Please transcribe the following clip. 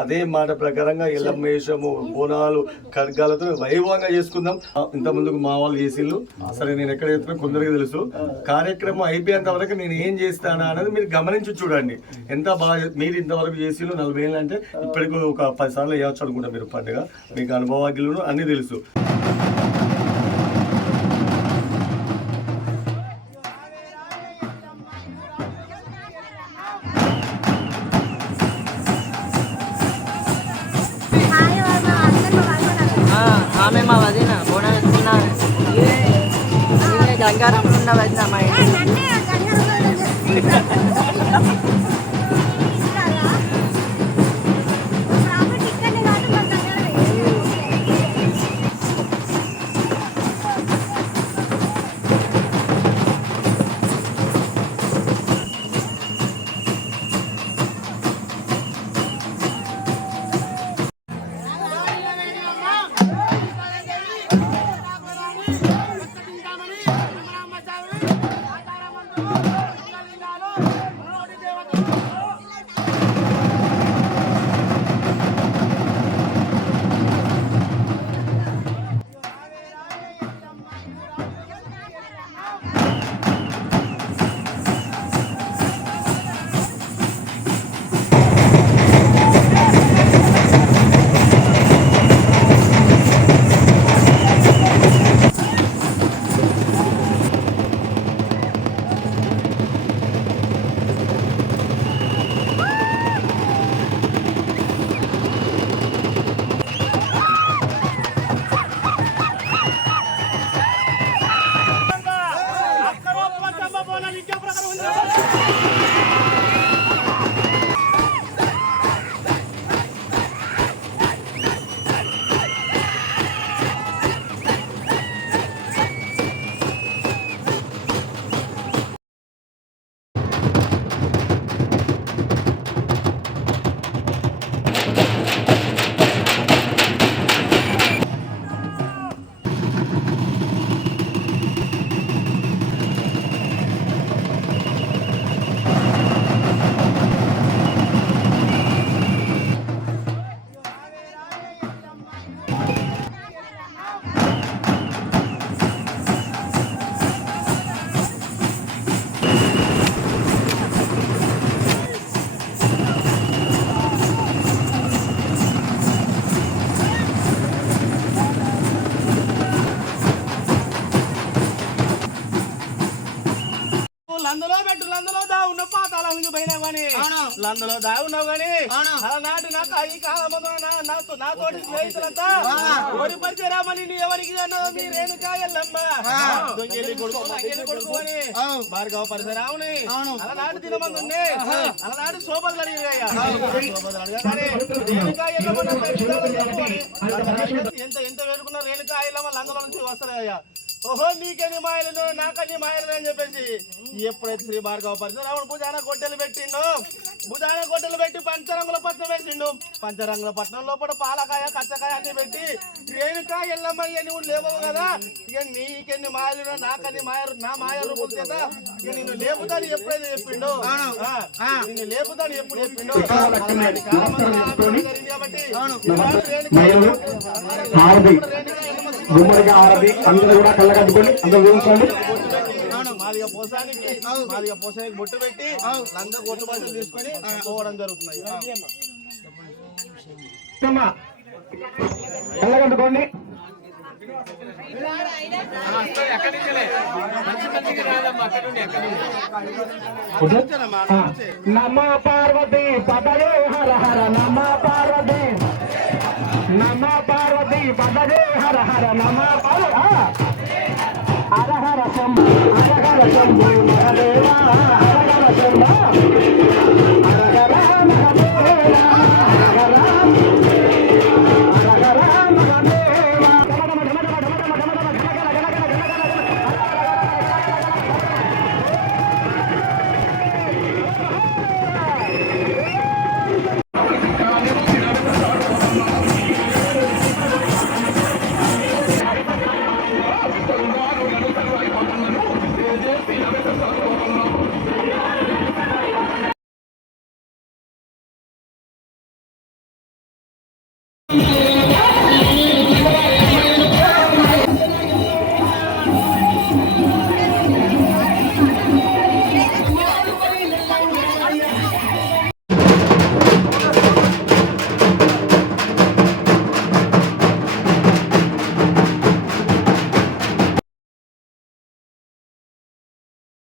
అదే మాట ప్రకారంగా ఎల్లమ్మేషము బోనాలు ఖడ్గాలతో వైభవంగా చేసుకుందాం. ఇంత ముందుకు మా వాళ్ళు చేసిళ్ళు. సరే నేను ఎక్కడ చెప్తున్నా కొందరికి తెలుసు. కార్యక్రమం అయిపోయేంత వరకు నేను ఏం చేస్తానా అనేది మీరు గమనించి చూడండి. ఎంత బాగా మీరు ఇంతవరకు చేసిళ్ళు 40 ఏళ్ళు అంటే ఇప్పటికి ఒక 10 సార్లు వేయవచ్చు అనుకుంటా. మీరు పండుగ మీకు అనుభవాగ్యులను అన్నీ తెలుసు. ఆమె మా వదిన బోనం ఎత్తుకున్నా గంగారంలో ఉన్న వదిన మా ఇంటి లందులో దాగున్నావు గాని అలనాటి నాకు ఈ కాలంలో నాతోటి స్నేహితులంతా ఓడి పరిచయరామని ఎవరికి మీ రేణుకా ఎల్లమ్మ దొంగెల్లి కొడుకు అని భార్గవ పరిచయరాముని అలనాటి దినమంది అలనాటి శోభలు అడిగాయ్యా రేణుకా ఎల్లమ్మ ఎంత ఎంత వేడుకున్న రేణుకా ఎల్లమ్మ లందులో నుంచి వస్తారయ్యా. ఓహో నీకెన్ని మాయలను నాకన్ని మాయలు అని చెప్పేసి ఎప్పుడైతే శ్రీ భార్గవ పరిచయరాముడు భుజాన గొడ్డలు పెట్టిండు, భుజాన గొడ్డలు పెట్టి పంచరంగుల పట్నం వేసిండు. పంచరంగుల పట్నం లోపల పాలకాయ కచ్చకాయ అన్ని పెట్టి రేణుకా ఎల్లమ్మయ్య నువ్వు లేవవు కదా, ఇక నీకెన్ని మాయలు నాకన్ని మాయలు నా మాయ రూపం చేత ఇక నిన్ను లేపుతాను ఎప్పుడైతే చెప్పిండు, నిన్ను లేపుతాను ఎప్పుడు చెప్పిండు గుమ్మడిగా ఆరది అందరూ కూడా కళ్ళకట్టుకోండి, అందరూ చూసుకోండి. మాదిగా పోసానికి బొట్టు పెట్టి అందరూ కొట్టు బస్సులు తీసుకొని పోవడం జరుగుతుంది. కళ్ళకట్టుకోండి. నమ పార్వతి పదవే హర హర నమ పార్వతి నమ పార్వతి పదవే హర హర నమ హర హర శంభు హర హర శంభు మహదేవా హర హర శంభ హర హర మహదేవా హర హర శంభో